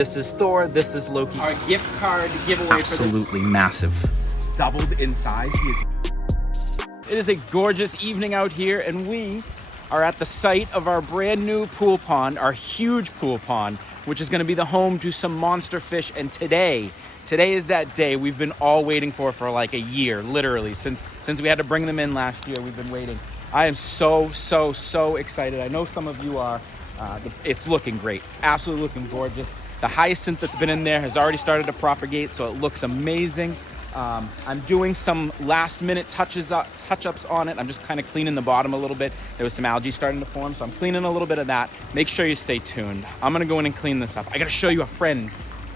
This is Thor, this is Loki. Our gift card giveaway Absolutely massive. Doubled in size. It is a gorgeous evening out here, and we are at the site of our brand new pool pond, our huge pool pond, which is gonna be the home to some monster fish. And today is that day we've been all waiting for like a year, literally. Since we had to bring them in last year, we've been waiting. I am so excited. I know some of you are. It's looking great. It's absolutely looking gorgeous. The hyacinth that's been in there has already started to propagate, so it looks amazing. I'm doing some last minute touch-ups on it. I'm just kind of cleaning the bottom a little bit. There was some algae starting to form, so I'm cleaning a little bit of that. Make sure you stay tuned. I'm gonna go in and clean this up. I gotta show you a friend.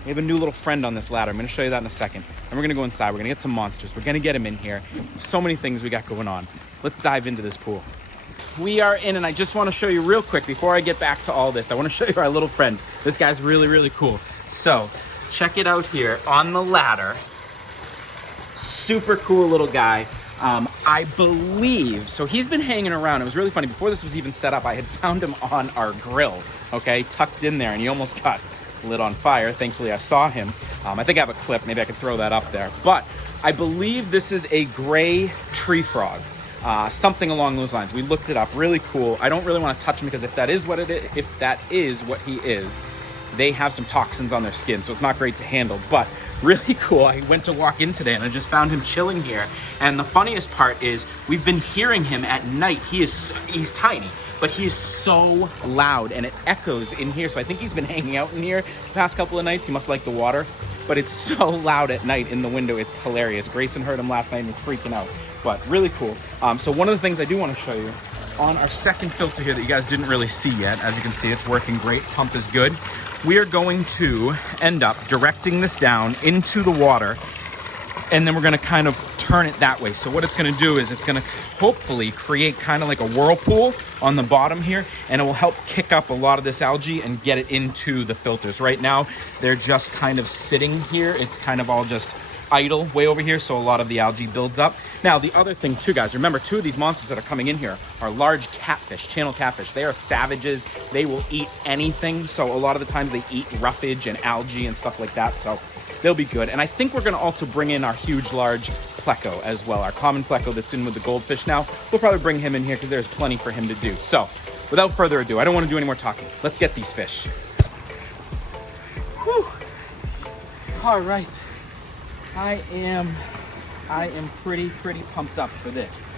We have a new little friend on this ladder. I'm gonna show you that in a second. And we're gonna go inside. We're gonna get some monsters. We're gonna get him in here. So many things we got going on. Let's dive into this pool. We are in, and I just want to show you real quick before I get back to all this. I want to show you our little friend. This guy's really cool. So check it out here on the ladder. Super cool little guy. I believe, so he's been hanging around. It was really funny. Before this was even set up, I had found him on our grill, okay, tucked in there, and he almost got lit on fire. Thankfully, I saw him. I think I have a clip. Maybe I could throw that up there. But I believe this is a gray tree frog. Something along those lines. We looked it up. Really cool. I don't really want to touch him because if that is what he is, they have some toxins on their skin, so it's not great to handle. But really cool. I went to walk in today and I just found him chilling here. And the funniest part is we've been hearing him at night. He's tiny, but he is so loud and it echoes in here. So I think he's been hanging out in here the past couple of nights. He must like the water, but it's so loud at night in the window. It's hilarious. Grayson heard him last night and was freaking out. But really cool. So one of the things I do want to show you on our second filter here that you guys didn't really see yet, as you can see, it's working great. Pump is good. We are going to end up directing this down into the water, and then we're going to kind of turn it that way. So what it's going to do is it's going to hopefully create kind of like a whirlpool on the bottom here, and it will help kick up a lot of this algae and get it into the filters. Right now, they're just kind of sitting here. It's kind of all just idle way over here, so a lot of the algae builds up. Now, the other thing too, guys, remember, two of these monsters that are coming in here are large catfish, channel catfish. They are savages. They will eat anything. So a lot of the times they eat roughage and algae and stuff like that. So they'll be good. And I think we're going to also bring in our huge, large pleco as well. Our common pleco that's in with the goldfish now. We'll probably bring him in here because there's plenty for him to do. So without further ado, I don't want to do any more talking. Let's get these fish. Whew. All right. I am pretty pumped up for this.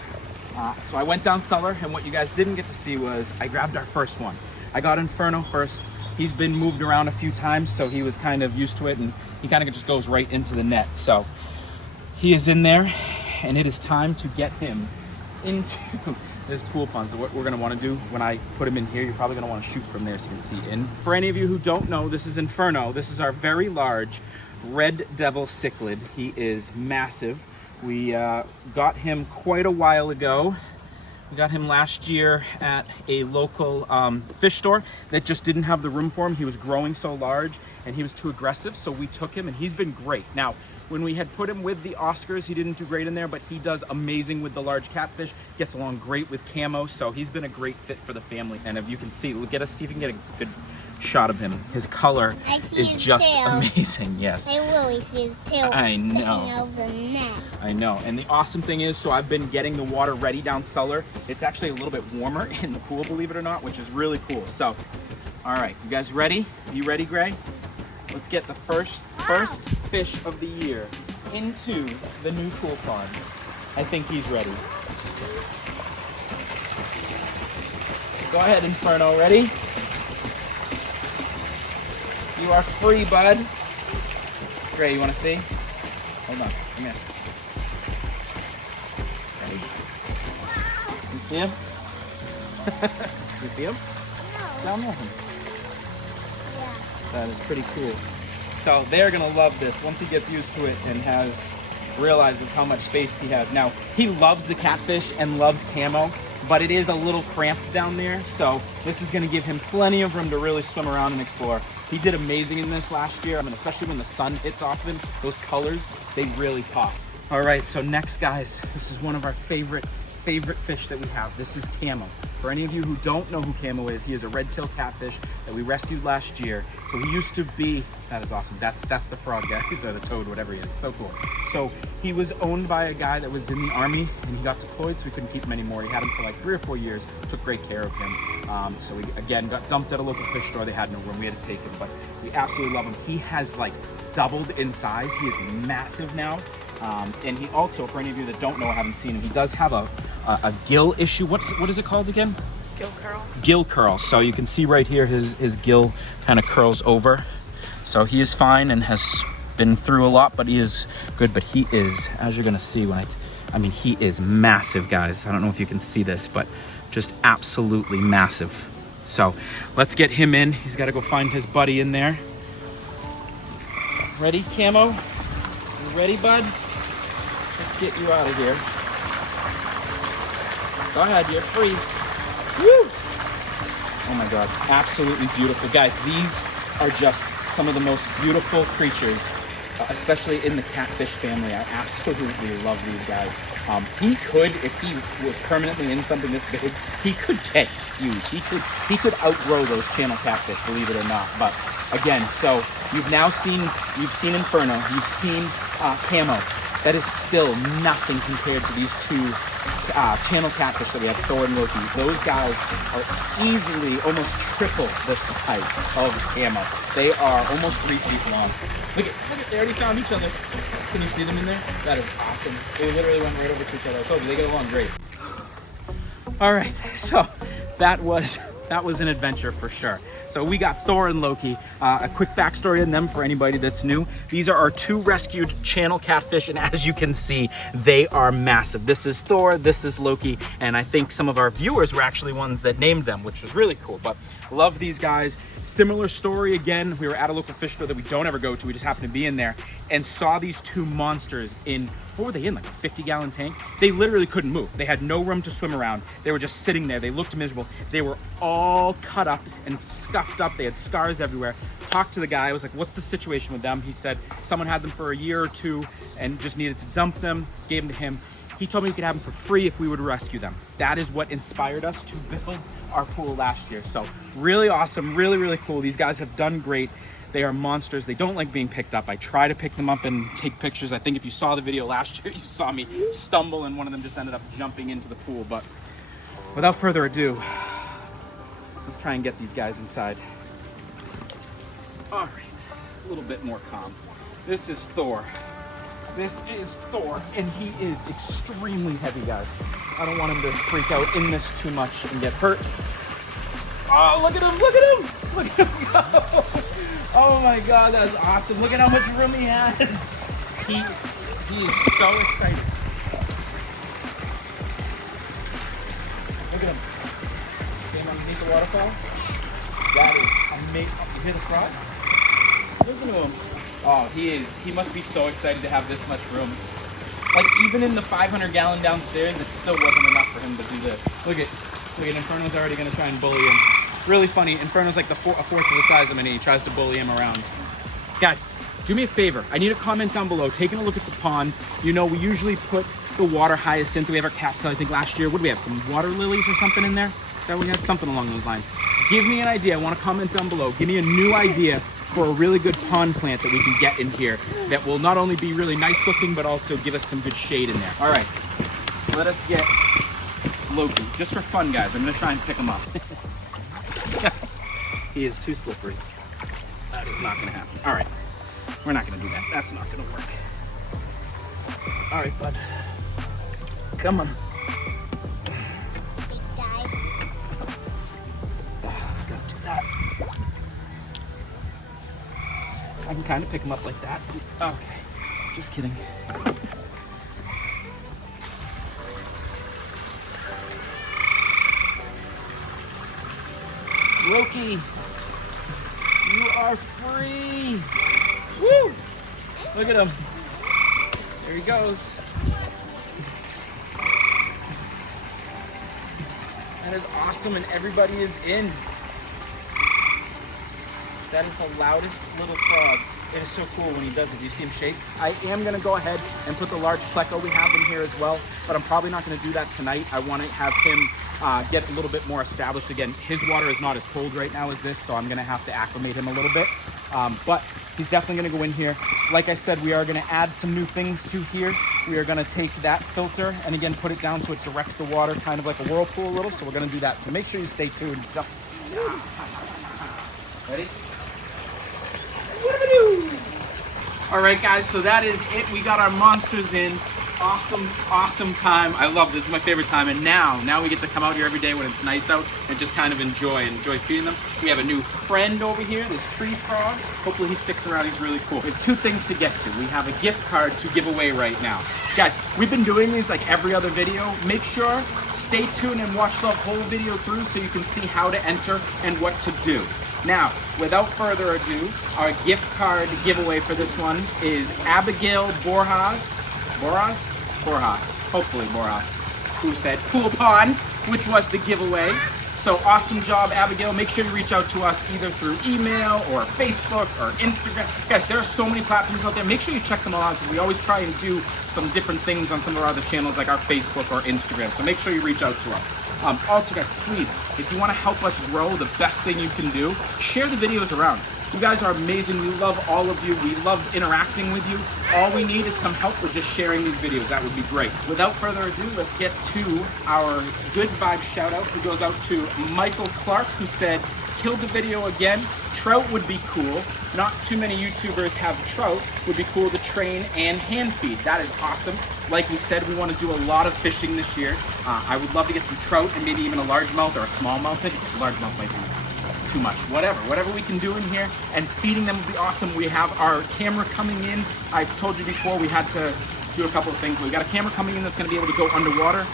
So I went down cellar, and what you guys didn't get to see was I grabbed our first one. I got Inferno first. He's been moved around a few times, so he was kind of used to it, and he kind of just goes right into the net. So he is in there, and it is time to get him into this pool pond. So what we're gonna wanna do when I put him in here, you're probably gonna wanna shoot from there so you can see in. For any of you who don't know, this is Inferno. This is our very large red Devil Cichlid. He is massive. We got him quite a while ago. We got him last year at a local fish store that just didn't have the room for him. He was growing so large and he was too aggressive, so we took him and he's been great. Now, when we had put him with the Oscars, he didn't do great in there, but he does amazing with the large catfish, gets along great with camo, so he's been a great fit for the family. And if you can see, see if you can get a good shot of him. His color is just amazing. Yes. I really see his tail sticking out of the net. I know. And the awesome thing is, so I've been getting the water ready down cellar. It's actually a little bit warmer in the pool, believe it or not, which is really cool. So, all right, you guys ready? You ready, Gray? Let's get the first fish of the year into the new pool pond. I think he's ready. Go ahead, Inferno. Ready? You are free, bud. Gray, you want to see? Hold on. Come here. Ready? You see him? You see him? No. Down there. Yeah. That is pretty cool. So they're going to love this once he gets used to it and realizes how much space he has. Now, he loves the catfish and loves camo, but it is a little cramped down there. So this is going to give him plenty of room to really swim around and explore. He did amazing in this last year. I mean, especially when the sun hits off him, those colors, they really pop. All right, so next, guys, this is one of our favorite fish that we have. This is camo. For any of you who don't know who camo is, he is a red-tailed catfish that we rescued last year. So So he used to be, that is awesome. That's the frog, guys, or the toad, whatever he is. So cool. So he was owned by a guy that was in the army, and he got deployed, so we couldn't keep him anymore. He had him for like 3 or 4 years, took great care of him. So we, again, got dumped at a local fish store. They had no room, we had to take him, but we absolutely love him. He has like doubled in size. He is massive now. And he also, for any of you that don't know or haven't seen him, he does have a gill issue. What is it called again? Gill curl. Gill curl. So you can see right here his gill kind of curls over. So he is fine and has been through a lot, but he is good. But he is, as you're gonna see when I mean, he is massive, guys. I don't know if you can see this, but just absolutely massive. So let's get him in. He's got to go find his buddy in there. Ready, Camo? You ready, bud? Let's get you out of here. Go ahead, you're free. Woo! Oh my God, absolutely beautiful. Guys, these are just some of the most beautiful creatures, especially in the catfish family. I absolutely love these guys. He could, if he was permanently in something this big, he could get huge. He could outgrow those channel catfish, believe it or not. But again, so you've seen Inferno, you've seen Camo. That is still nothing compared to these two channel catfish that we have, Thor and Loki. Those guys are easily almost triple the size of Camo. They are almost 3 feet long. Look at, they already found each other. Can you see them in there? That is awesome. They literally went right over to each other. I told you, they get along great. All right, so that was an adventure for sure. So we got Thor and Loki. A quick backstory on them for anybody that's new. These are our 2 rescued channel catfish, and as you can see, they are massive. This is Thor, this is Loki, and I think some of our viewers were actually ones that named them, which was really cool. But love these guys. Similar story again. We were at a local fish store that we don't ever go to. We just happened to be in there and saw these 2 monsters in, what were they in, like a 50-gallon tank? They literally couldn't move. They had no room to swim around. They were just sitting there. They looked miserable. They were all cut up and scuffed up. They had scars everywhere. Talked to the guy. I was like, what's the situation with them? He said someone had them for a year or 2 and just needed to dump them. Gave them to him. He told me we could have them for free if we would rescue them. That is what inspired us to build our pool last year. So really awesome, really, really cool. These guys have done great. They are monsters. They don't like being picked up. I try to pick them up and take pictures. I think if you saw the video last year, you saw me stumble and one of them just ended up jumping into the pool. But without further ado, let's try and get these guys inside. All right, a little bit more calm. This is Thor. This is Thor, and he is extremely heavy, guys. I don't want him to freak out in this too much and get hurt. Oh, look at him, look at him! Look at him go! Oh my God, that is awesome. Look at how much room he has. He is so excited. Look at him. See him underneath the waterfall? That is amazing. You hear the frog? Listen to him. Oh, he must be so excited to have this much room. Like even in the 500-gallon downstairs, it still wasn't enough for him to do this. Look at Inferno's already gonna try and bully him. Really funny, Inferno's like a fourth of the size of him and he tries to bully him around. Guys, do me a favor. I need a comment down below, taking a look at the pond. You know, we usually put the water hyacinth. We have our cattail, I think last year. What do we have, some water lilies or something in there? That we had something along those lines. Give me an idea, I wanna comment down below. Give me a new idea for a really good pond plant that we can get in here that will not only be really nice looking, but also give us some good shade in there. All right, let us get Loki. Just for fun, guys, I'm gonna try and pick him up. He is too slippery. That is not gonna happen. All right, we're not gonna do that. That's not gonna work. All right, bud. Come on. Big guy. Gotta do that. I can kind of pick him up like that. Okay, just kidding. Loki, you are free. Woo! Look at him. There he goes. That is awesome, and everybody is in. That is the loudest little frog. It is so cool when he does it. Do you see him shake? I am gonna go ahead and put the large pleco we have in here as well, but I'm probably not gonna do that tonight. I wanna have him get a little bit more established. Again, his water is not as cold right now as this, so I'm gonna have to acclimate him a little bit. But he's definitely gonna go in here. Like I said, we are gonna add some new things to here. We are gonna take that filter and again, put it down so it directs the water kind of like a whirlpool a little. So we're gonna do that. So make sure you stay tuned. Ready? All right, guys, so that is it. We got our monsters in. Awesome time. I love this. This is my favorite time. And now we get to come out here every day when it's nice out and just kind of enjoy feeding them. We have a new friend over here, this tree frog. Hopefully he sticks around. He's really cool. We have 2 things to get to. We have a gift card to give away right now. Guys, we've been doing these like every other video. Make sure, stay tuned and watch the whole video through so you can see how to enter and what to do. Now, without further ado, our gift card giveaway for this one is Abigail Borjas, hopefully Borjas, who said Pool Pond, which was the giveaway. So awesome job, Abigail. Make sure you reach out to us either through email or Facebook or Instagram. Guys, there are so many platforms out there. Make sure you check them all out because we always try and do some different things on some of our other channels like our Facebook or Instagram. So make sure you reach out to us. Also, guys, please, if you want to help us grow, the best thing you can do, share the videos around. You guys are amazing. We love all of you. We love interacting with you. All we need is some help with just sharing these videos. That would be great. Without further ado, let's get to our good vibe shout out, who goes out to Michael Clark, who said, killed the video again. Trout would be cool. Not too many YouTubers have trout. Would be cool to train and hand feed. That is awesome. Like we said, we want to do a lot of fishing this year. I would love to get some trout and maybe even a largemouth or a smallmouth. Largemouth might be too much. Whatever we can do in here, and feeding them would be awesome. We have our camera coming in. I've told you before we had to do a couple of things. We got a camera coming in that's going to be able to go underwater.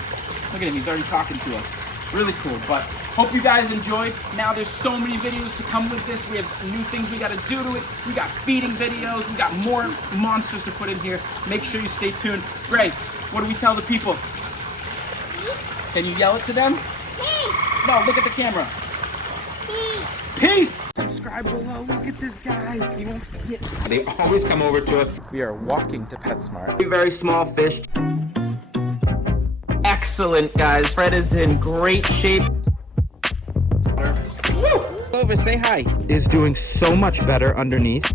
Look at him, he's already talking to us. Really cool, but hope you guys enjoyed. Now there's so many videos to come with this. We have new things we got to do to it. We got feeding videos. We got more monsters to put in here. Make sure you stay tuned. Gray, what do we tell the people? Can you yell it to them? Peace. No, look at the camera. Peace. Peace. Subscribe below. Look at this guy. He wants to get. They always come over to us. We are walking to PetSmart. Very small fish. Excellent, guys. Fred is in great shape. Woo! Over, say hi. Is doing so much better underneath.